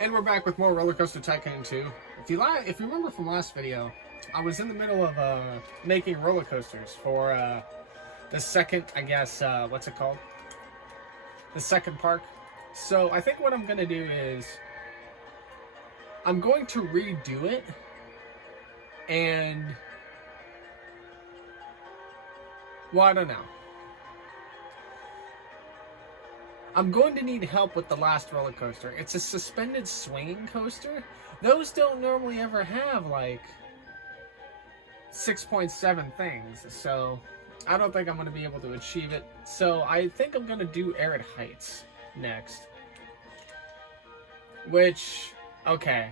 And we're back with more Roller Coaster Tycoon 2. If you remember from last video, I was in the middle of making roller coasters for the second, I guess, what's it called? The second park. So I think what I'm going to do is I'm going to redo it, and well, I don't know. I'm going to need help with the last roller coaster. It's a suspended swinging coaster. Those don't normally ever have like 6.7 things, so I don't think I'm going to be able to achieve it. So I think I'm going to do Arid Heights next. Which, okay.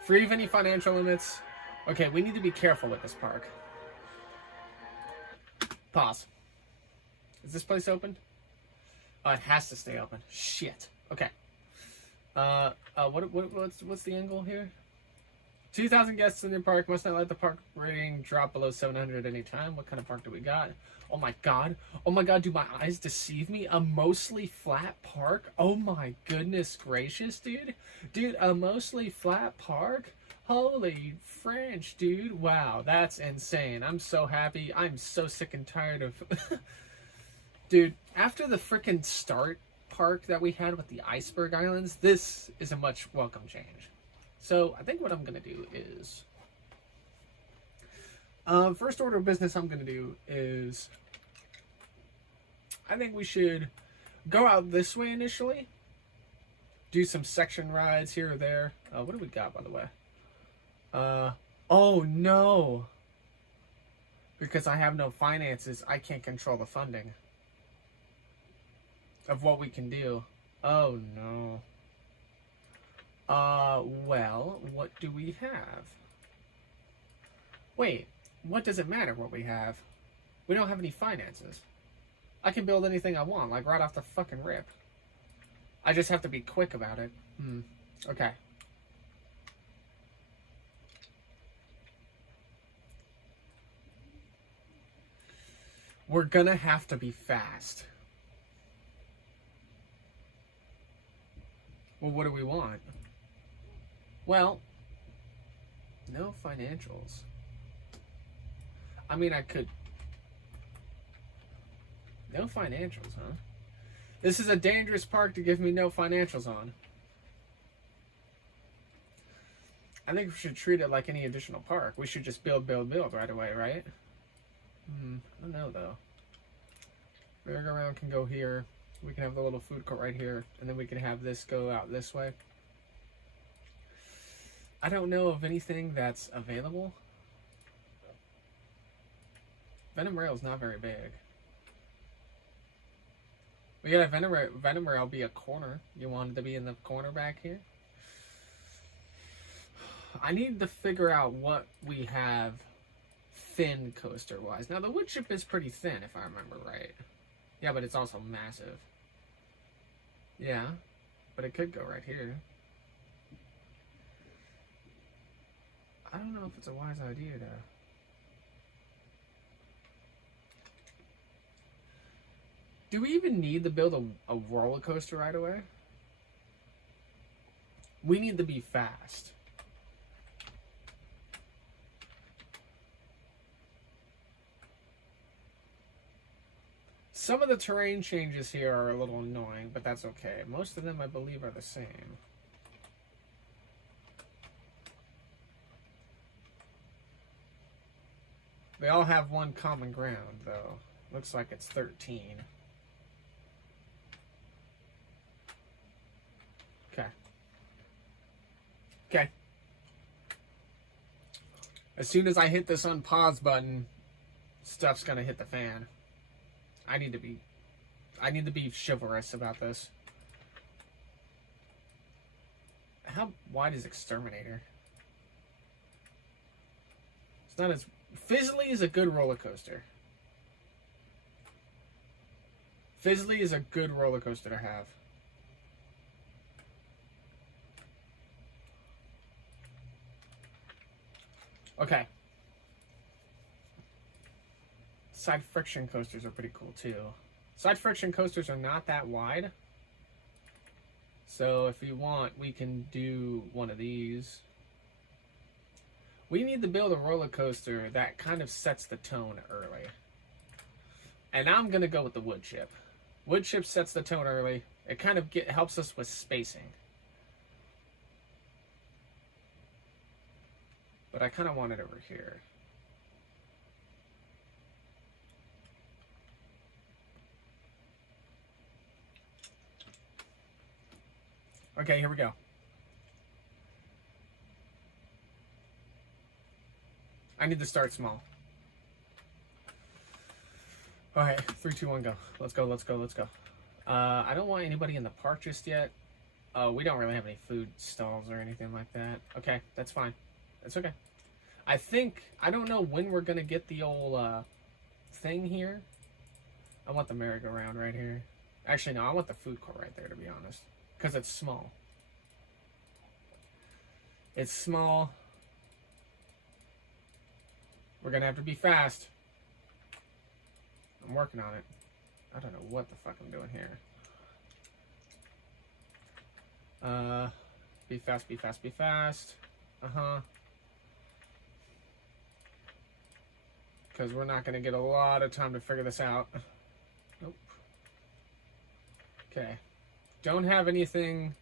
Free of any financial limits. Okay, we need to be careful with this park. Pause. Is this place open? Oh, it has to stay open. Shit. Okay. What's the angle here? 2,000 guests in the park. Must not let the park rating drop below 700 at any time. What kind of park do we got? Oh my god. Oh my god, do my eyes deceive me? A mostly flat park? Oh my goodness gracious, dude. Dude, a mostly flat park? Holy French, dude. Wow, that's insane. I'm so happy. I'm so sick and tired of... Dude, after the frickin' start park that we had with the Iceberg Islands, this is a much welcome change. So, I think what I'm going to do is... first order of business I'm going to do is... I think we should go out this way initially. Do some section rides here or there. What do we got, by the way? Oh no! Because I have no finances, I can't control the funding of what we can do. Oh no. Well, what do we have? Wait, what does it matter what we have? We don't have any finances. I can build anything I want, like right off the fucking rip. I just have to be quick about it. Okay. We're gonna have to be fast. Well, what do we want? Well, no financials. I mean, I could... No financials, huh? This is a dangerous park to give me no financials on. I think we should treat it like any additional park. We should just build right away, right? I don't know, though. Merry-go-round can go here. We can have the little food court right here, and then we can have this go out this way. I don't know of anything that's available. Venom Rail's not very big. We got a Venom Rail be a corner. You wanted to be in the corner back here? I need to figure out what we have thin coaster-wise. Now, the wood chip is pretty thin, if I remember right. Yeah, but it's also massive. Yeah, but it could go right here. I don't know if it's a wise idea to... Do we even need to build a roller coaster right away? We need to be fast. Some of the terrain changes here are a little annoying, but that's okay. Most of them, I believe, are the same. They all have one common ground, though. Looks like it's 13. Okay. Okay. As soon as I hit this unpause button, stuff's gonna hit the fan. I need to be chivalrous about this. How wide is Exterminator? It's not as... Fizzly is a good roller coaster. Fizzly is a good roller coaster to have. Okay. Side friction coasters are pretty cool too. Side friction coasters are not that wide, So if you want, we can do one of these. We need to build a roller coaster that kind of sets the tone early. And I'm going to go with the wood chip. Wood chip sets the tone early. It kind of helps us with spacing. But I kind of want it over here. Okay, here we go. I need to start small. Okay, 3, 2, 1, go. Let's go, let's go, let's go. I don't want anybody in the park just yet. We don't really have any food stalls or anything like that. Okay, that's fine. That's okay. I don't know when we're gonna get the old thing here. I want the merry-go-round right here. Actually, no, I want the food court right there, to be honest. Because it's small. It's small. We're gonna have to be fast. I'm working on it. I don't know what the fuck I'm doing here. Be fast, be fast, be fast. Because we're not gonna get a lot of time to figure this out. Nope. Okay. Don't have anything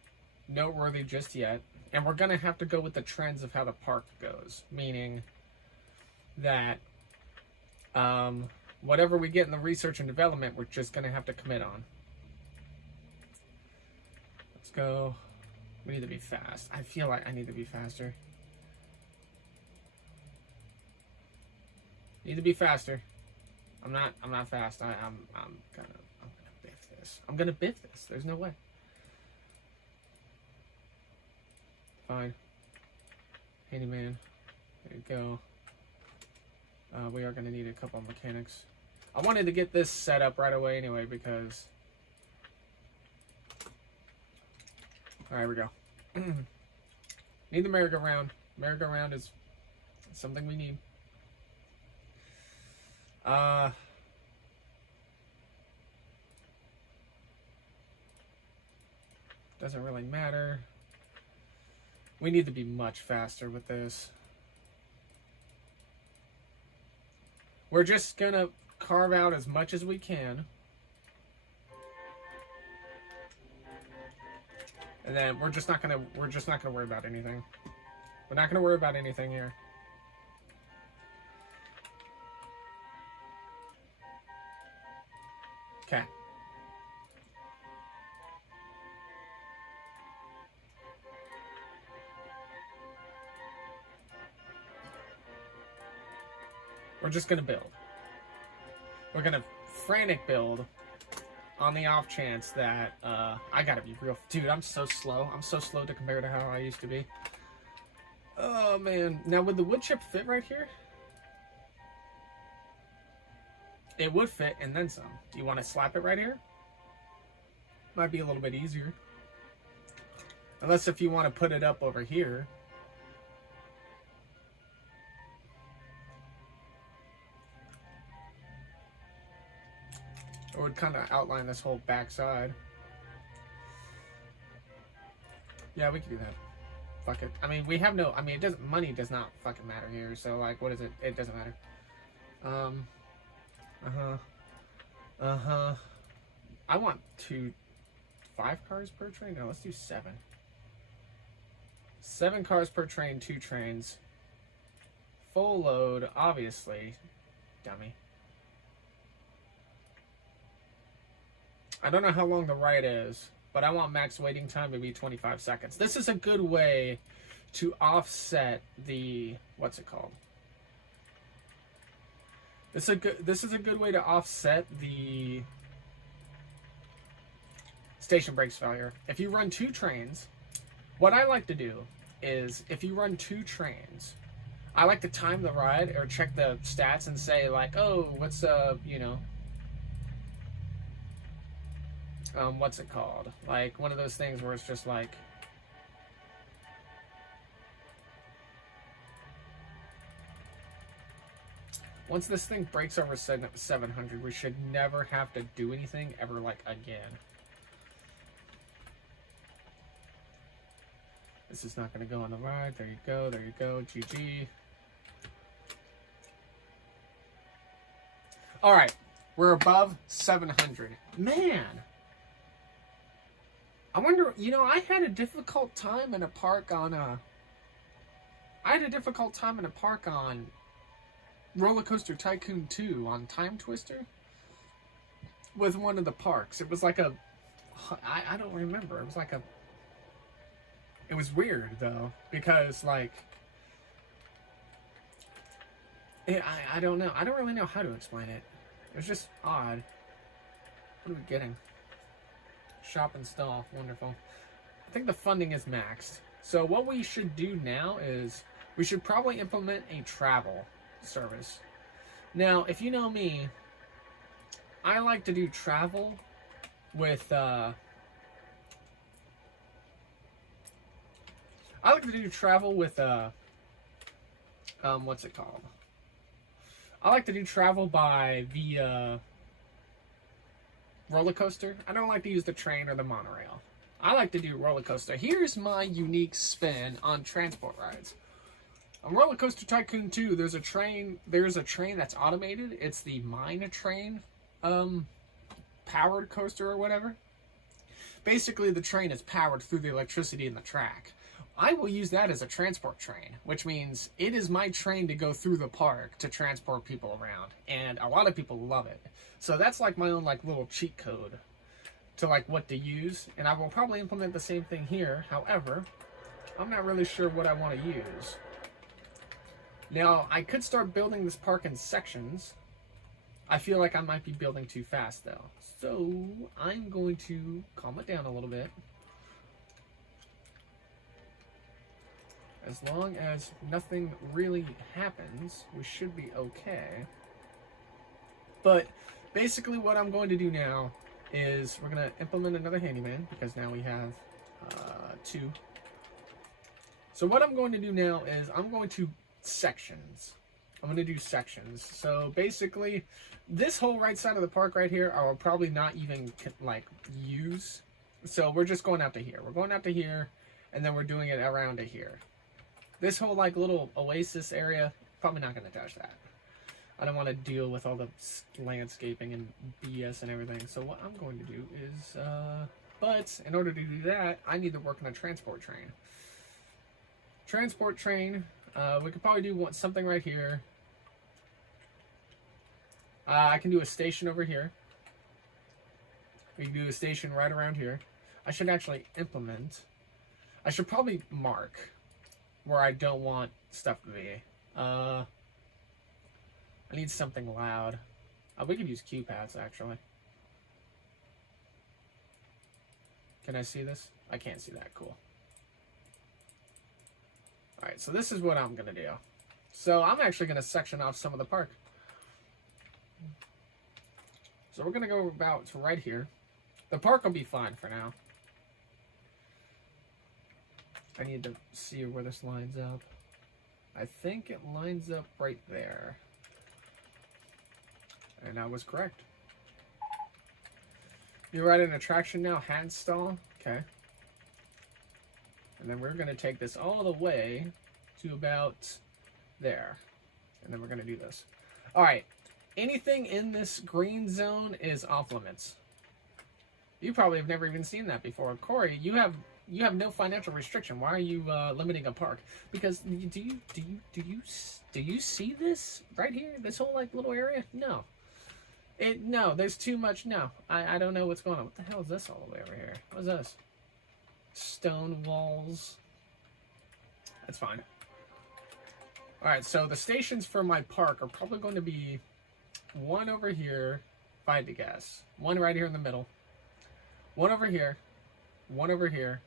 noteworthy just yet. And we're gonna have to go with the trends of how the park goes. Meaning that whatever we get in the research and development, we're just going to have to commit on. Let's go. We need to be fast. I feel like I need to be faster. Need to be faster. I'm not fast. I'm gonna biff this. I'm gonna biff this. There's no way. Fine. Handyman. There you go. We are going to need a couple of mechanics. I wanted to get this set up right away anyway because... Alright, here we go. Need the merry-go-round. Merry-go-round is something we need. Doesn't really matter. We need to be much faster with this. We're just gonna carve out as much as we can. And then we're just not gonna worry about anything. We're not gonna worry about anything here. Okay. We're just gonna build. We're gonna frantic build on the off chance that I gotta be real. Dude, I'm so slow. I'm so slow to compare to how I used to be. Oh man. Now would the wood chip fit right here? It would fit and then some. Do you want to slap it right here? Might be a little bit easier. Unless if you want to put it up over here. It would kind of outline this whole back side. Yeah, we can do that. Fuck it. I mean, we have no... I mean, it doesn't... Money does not fucking matter here. So, like, what is it? It doesn't matter. I want 5 cars per train? No, let's do 7. 7 cars per train, 2 trains. Full load, obviously. Dummy. I don't know how long the ride is, but I want max waiting time to be 25 seconds. This is a good way to offset the... What's it called? This is a good way to offset the station brakes failure. If you run 2 trains, what I like to do is if you run 2 trains, I like to time the ride or check the stats and say like, oh, what's you know, what's it called? Like one of those things where it's just like, once this thing breaks over 700, we should never have to do anything ever like again. This is not going to go on the ride. There you go. There you go. GG. All right. We're above 700. Man. I wonder, you know, I had a difficult time in a park on Roller Coaster Tycoon 2 on Time Twister with one of the parks. It was like a, I don't remember. It was like a, it was weird though, because like, I don't know. I don't really know how to explain it. It was just odd. What are we getting? Shop and stall. Wonderful. I think the funding is maxed. So what we should do now is we should probably implement a travel service. Now, if you know me, I like to do travel with what's it called? I like to do travel by via roller coaster. I don't like to use the train or the monorail. I like to do roller coaster. Here's my unique spin on transport rides. On Roller Coaster Tycoon 2, there's a train that's automated. It's the Mine Train powered coaster or whatever. Basically, the train is powered through the electricity in the track. I will use that as a transport train, which means it is my train to go through the park to transport people around, and a lot of people love it. So that's like my own like little cheat code to like what to use, and I will probably implement the same thing here. However, I'm not really sure what I want to use. Now, I could start building this park in sections. I feel like I might be building too fast though, so I'm going to calm it down a little bit. As long as nothing really happens, we should be okay. But basically what I'm going to do now is we're going to implement another handyman, because now we have 2. So what I'm going to do now is I'm going to sections. I'm going to do sections. So basically, this whole right side of the park right here, I will probably not even like use. So we're just going out to here. We're going out to here, and then we're doing it around to here. This whole like little oasis area, probably not going to touch that. I don't want to deal with all the landscaping and BS and everything. So what I'm going to do is, but in order to do that, I need to work on a transport train. Transport train, we could probably do something right here. I can do a station over here. We can do a station right around here. I should actually implement. I should probably mark where I don't want stuff to be. I need something loud. We could use cue pads, actually. Can I see this? I can't see that. Cool. Alright, so this is what I'm going to do. So I'm actually going to section off some of the park. So we're going to go about to right here. The park will be fine for now. I need to see where this lines up. I think it lines up right there. And I was correct. You ride an attraction now, hand stall. Okay. And then we're going to take this all the way to about there. And then we're going to do this. Alright. Anything in this green zone is off limits. You probably have never even seen that before. Corey, you have no financial restriction. Why are you limiting a park? Because do you see this right here? This whole like little area? No. No, there's too much. No, I don't know what's going on. What the hell is this all the way over here? What is this? Stone walls. That's fine. All right, so the stations for my park are probably going to be one over here, if I had to guess. One right here in the middle. One over here. One over here.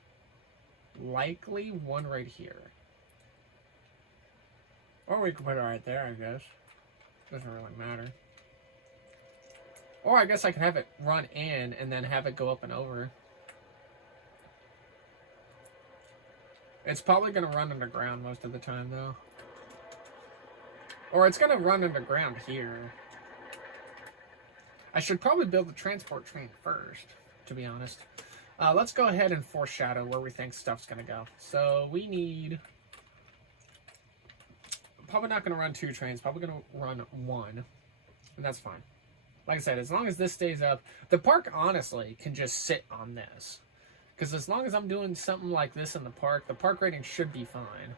Likely one right here. Or we could put it right there, I guess. Doesn't really matter. Or I guess I could have it run in and then have it go up and over. It's probably going to run underground most of the time, though. Or it's going to run underground here. I should probably build the transport train first, to be honest. Let's go ahead and foreshadow where we think stuff's going to go. So we need... Probably not going to run 2 trains. Probably going to run 1. And that's fine. Like I said, as long as this stays up, the park honestly can just sit on this. Because as long as I'm doing something like this in the park rating should be fine.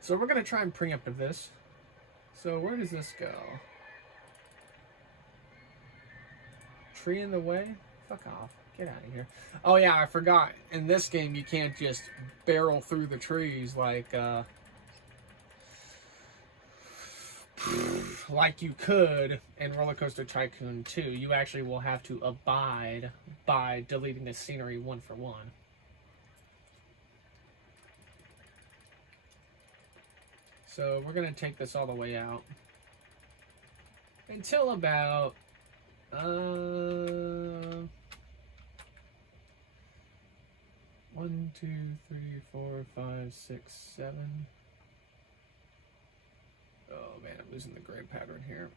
So we're going to try and preempt this. So where does this go? Tree in the way? Fuck off. Get out of here. Oh yeah, I forgot. In this game, you can't just barrel through the trees like you could in Roller Coaster Tycoon 2. You actually will have to abide by deleting the scenery 1 for 1. So we're going to take this all the way out until about 1, 2, 3, 4, 5, 6, 7. Oh man, I'm losing the gray pattern here.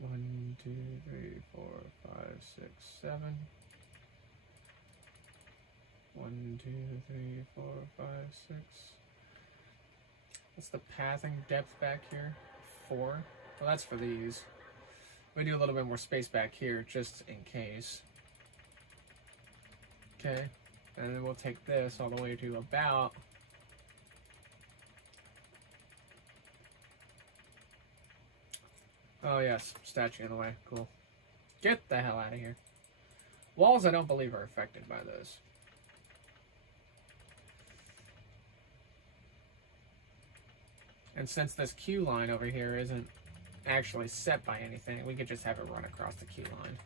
1, 2, 3, 4, 5, 6, 7. 1, 2, 3, 4, 5, 6. What's the pathing depth back here? 4. Well, that's for these. We do a little bit more space back here just in case. Okay, and then we'll take this all the way to about... Oh yes, statue in the way. Cool. Get the hell out of here. Walls I don't believe are affected by this. And since this queue line over here isn't actually set by anything, we could just have it run across the queue line.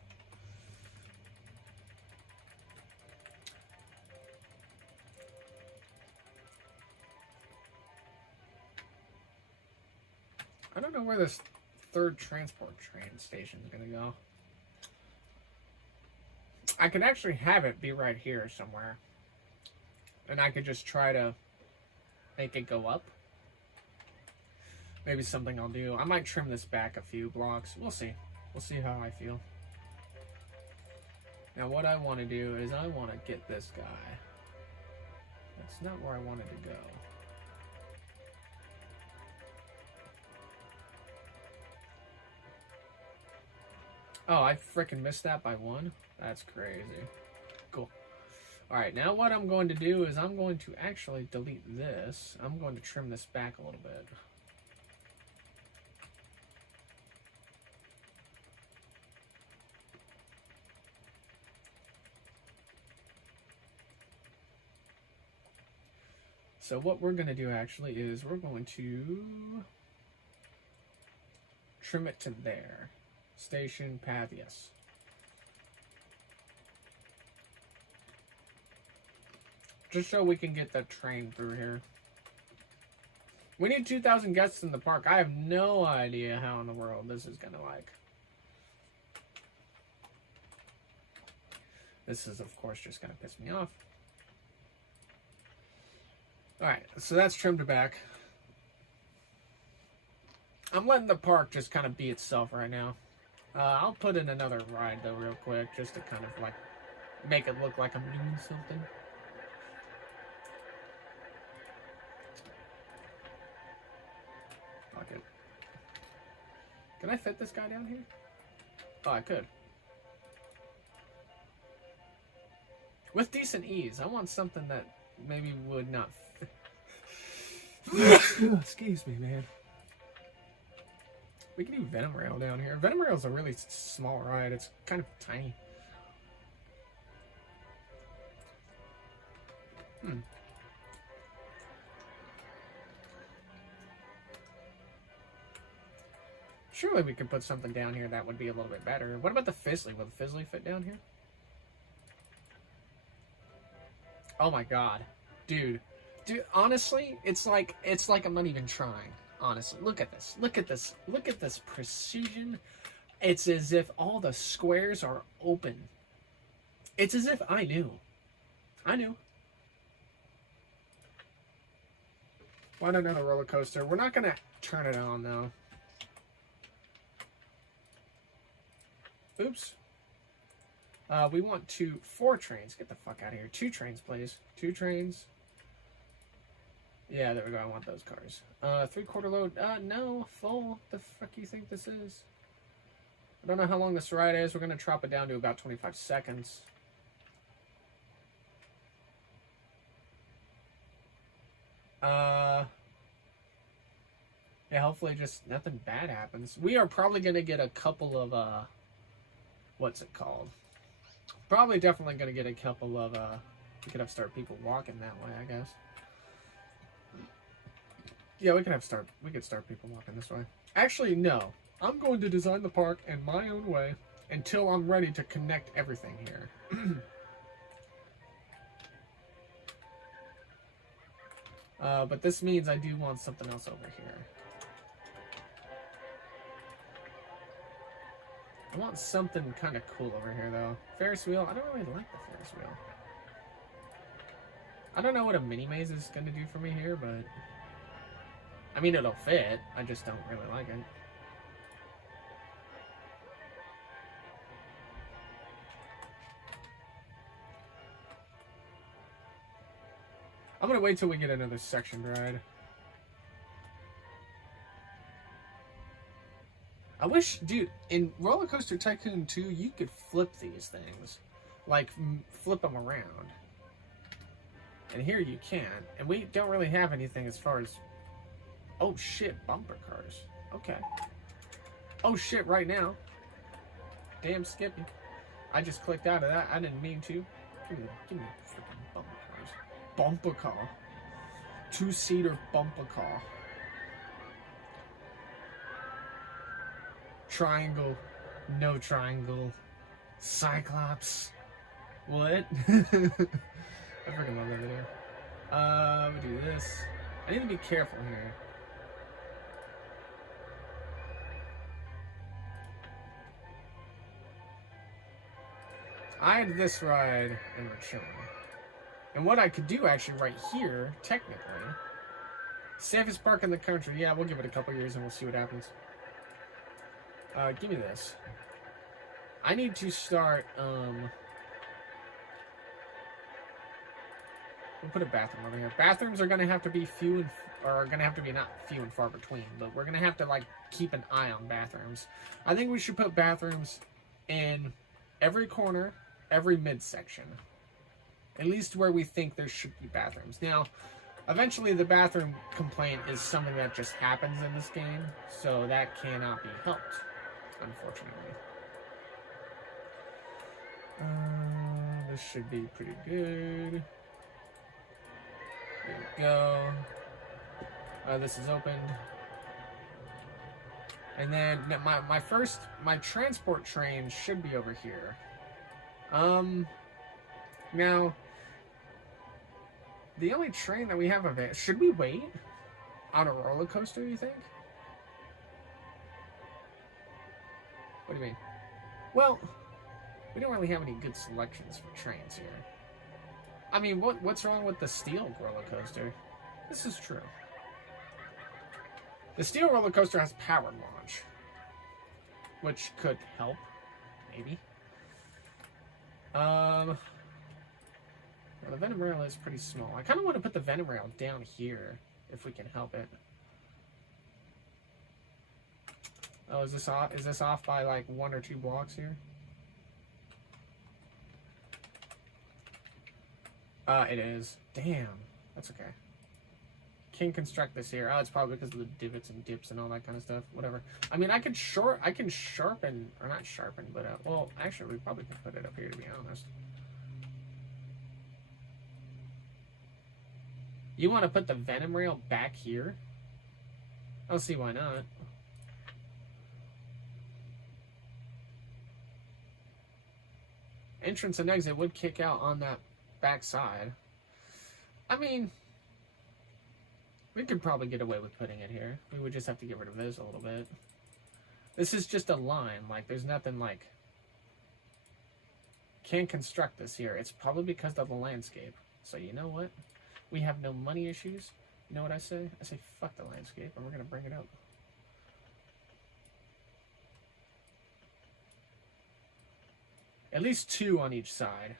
I don't know where this 3rd transport train station is going to go. I could actually have it be right here somewhere. And I could just try to make it go up. Maybe something I'll do. I might trim this back a few blocks. We'll see. We'll see how I feel. Now what I want to do is I want to get this guy. That's not where I wanted to go. Oh, I freaking missed that by 1? That's crazy. Cool. Alright, now what I'm going to do is I'm going to actually delete this. I'm going to trim this back a little bit. So what we're going to do actually is we're going to trim it to there. Station, path, yes. Just so we can get that train through here. We need 2,000 guests in the park. I have no idea how in the world this is going to like. This is, of course, just going to piss me off. Alright, so that's trimmed back. I'm letting the park just kind of be itself right now. I'll put in another ride, though, real quick, just to kind of, like, make it look like I'm doing something. Fuck it. Can I fit this guy down here? Oh, I could. With decent ease. I want something that maybe would not fit. Excuse me, man. We can do Venom Rail down here. Venom Rail is a really small ride. It's kind of tiny. Surely we could put something down here that would be a little bit better. What about the Fizzly? Will the Fizzly fit down here? Oh my god. Dude, honestly, it's like I'm not even trying. Honestly, look at this. Look at this. Look at this precision. It's as if all the squares are open. It's as if I knew. I knew. Want another roller coaster? We're not going to turn it on, though. Oops. We want 4 trains. Get the fuck out of here. 2 trains, please. 2 trains. Yeah, there we go. I want those cars. 3/4 load. No, full. The fuck you think this is? I don't know how long this ride is. We're gonna drop it down to about 25 seconds. Yeah, hopefully just nothing bad happens. We are probably gonna get a couple of what's it called? Probably definitely gonna get a couple of we could have start people walking that way, I guess. Yeah, we could start people walking this way. Actually, no. I'm going to design the park in my own way until I'm ready to connect everything here. But this means I do want something else over here. I want something kind of cool over here, though. Ferris wheel. I don't really like the Ferris wheel. I don't know what a mini maze is going to do for me here, but... I mean, it'll fit. I just don't really like it. I'm going to wait till we get another section ride. I wish, dude, in Roller Coaster Tycoon 2, you could flip these things. Like, flip them around. And here you can't. And we don't really have anything as far as... Oh, shit, bumper cars. Okay. Oh, shit, right now. Damn, Skippy. I just clicked out of that. I didn't mean to. Give me freaking bumper cars. Bumper car. 2-seater bumper car. Triangle, no triangle, Cyclops. What? I freaking love that video. We do this. I need to be careful here. I had this ride and we're chilling. And what I could do actually right here, technically, safest park in the country. Yeah, we'll give it a couple years and we'll see what happens. Give me this. I need to start, we'll put a bathroom over here. Bathrooms are gonna have to be not few and far between, but we're gonna have to, like, keep an eye on bathrooms. I think we should put bathrooms in every corner, every midsection. At least where we think there should be bathrooms. Now, eventually the bathroom complaint is something that just happens in this game, so that cannot be helped. Unfortunately. This should be pretty good. There we go. This is opened. And then my transport train should be over here. Now, the only train that we have available, should we wait on a roller coaster, you think? What do you mean? Well, we don't really have any good selections for trains here. I mean, what's wrong with the steel roller coaster? This is true. The steel roller coaster has power launch, which could help, maybe. Well, the Venom Rail is pretty small. I kind of want to put the Venom Rail down here, if we can help it. Oh, is this off? Is this off by like 1 or 2 blocks here? It is. Damn. That's okay. Can construct this here. Oh, it's probably because of the divots and dips and all that kind of stuff. Whatever. I mean, I can sharpen, or not sharpen, but well, actually, we probably could put it up here, to be honest. You want to put the Venom Rail back here? I don't see why not. Entrance and exit would kick out on that back side. I mean, we could probably get away with putting it here. We would just have to get rid of this a little bit. This is just a line. Like, there's nothing like... Can't construct this here. It's probably because of the landscape. So you know what? We have no money issues. You know what I say? I say fuck the landscape, and we're going to bring it up. At least 2 on each side.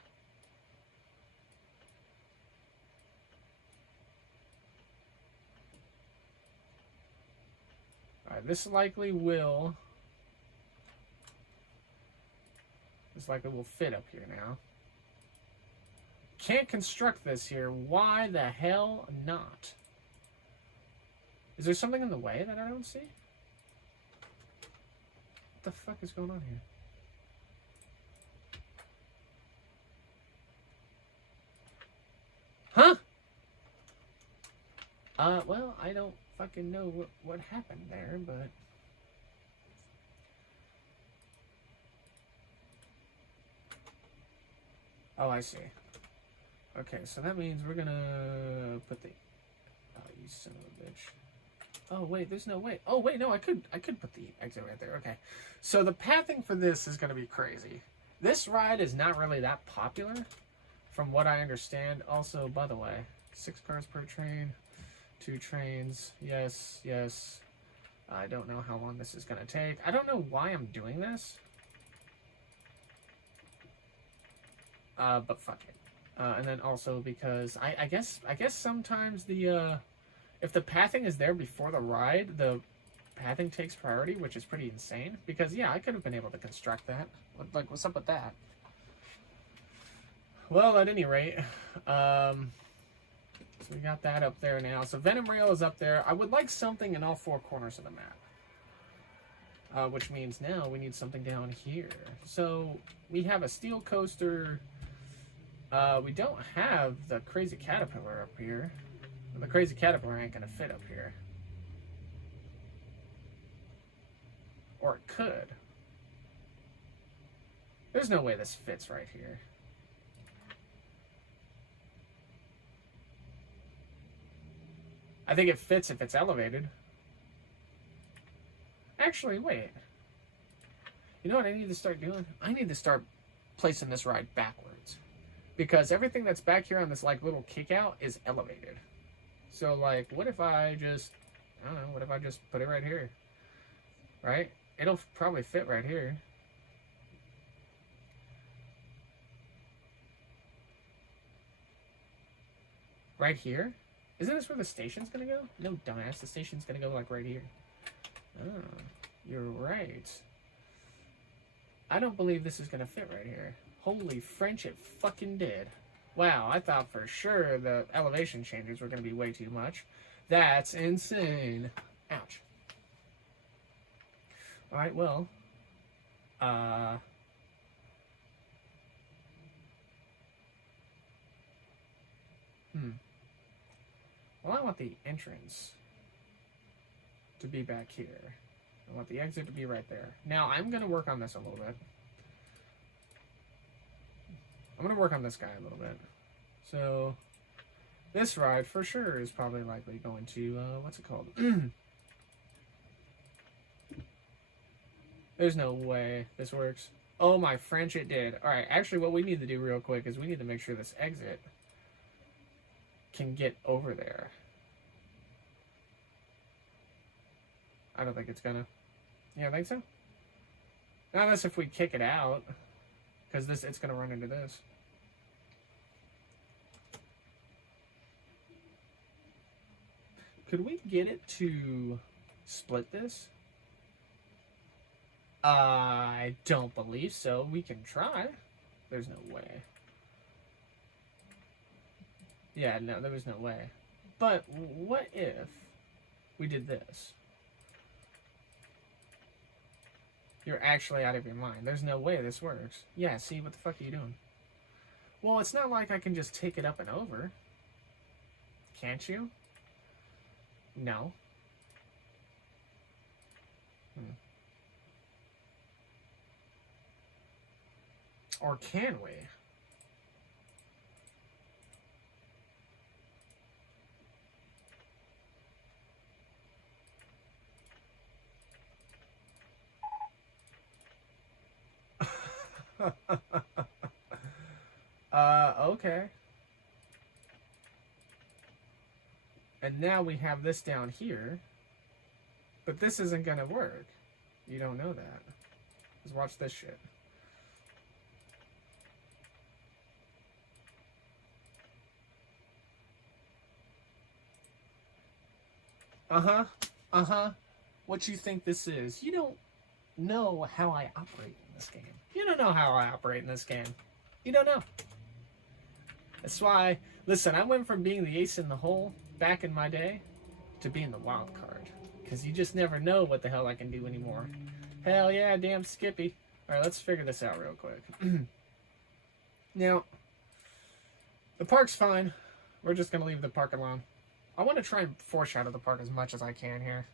Alright, this likely will fit up here now. Can't construct this here. Why the hell not? Is there something in the way that I don't see? What the fuck is going on here? Huh? Well, I don't fucking know what happened there, but... Oh, I see. Okay, so that means we're gonna put the... Oh, you son of a bitch. Oh, wait, there's no way. Oh, wait, no, I could put the exit right there. Okay. So the pathing for this is gonna be crazy. This ride is not really that popular, from what I understand. Also, by the way, 6 cars per train, 2 trains. Yes, yes. I don't know how long this is gonna take. I don't know why I'm doing this. But fuck it. And then also because I guess sometimes the if the pathing is there before the ride, the pathing takes priority, which is pretty insane. Because yeah, I could have been able to construct that. Like, what's up with that? Well, at any rate, so we got that up there now. So Venom Rail is up there. I would like something in all 4 corners of the map. Which means now we need something down here. So we have a steel coaster. We don't have the crazy caterpillar up here. The crazy caterpillar ain't gonna fit up here. Or it could. There's no way this fits right here. I think it fits if it's elevated. Actually, wait. You know what I need to start doing? I need to start placing this ride backwards. Because everything that's back here on this like little kick out is elevated. So like, what if I just, I don't know, what if I just put it right here? Right? It'll probably fit right here. Right here? Isn't this where the station's gonna go? No, dumbass, the station's gonna go like right here. Oh, you're right. I don't believe this is gonna fit right here. Holy French, it fucking did. Wow, I thought for sure the elevation changes were going to be way too much. That's insane. Ouch. Alright, well. Well, I want the entrance to be back here. I want the exit to be right there. Now, I'm going to work on this a little bit. I'm going to work on this guy a little bit. So, this ride for sure is probably likely going to, what's it called? There's no way this works. Oh my French, it did. Alright, actually what we need to do real quick is we need to make sure this exit can get over there. I don't think it's gonna. Yeah, I think so. Not unless if we kick it out. Because it's gonna run into this. Could we get it to split this? I don't believe so. We can try. There's no way. Yeah, no, there was no way. But what if we did this? You're actually out of your mind. There's no way this works. Yeah, see, what the fuck are you doing? Well, it's not like I can just take it up and over. Can't you? No. Or can we? Okay. And now we have this down here. But this isn't gonna work. You don't know that. Just watch this shit. Uh-huh. Uh-huh. What you think this is? You don't know how I operate in this game. You don't know how I operate in this game. You don't know. That's why, listen, I went from being the ace in the hole back in my day to being the wild card. Because you just never know what the hell I can do anymore. Hell yeah, damn Skippy. Alright, let's figure this out real quick. Now, the park's fine. We're just going to leave the park alone. I want to try and foreshadow the park as much as I can here.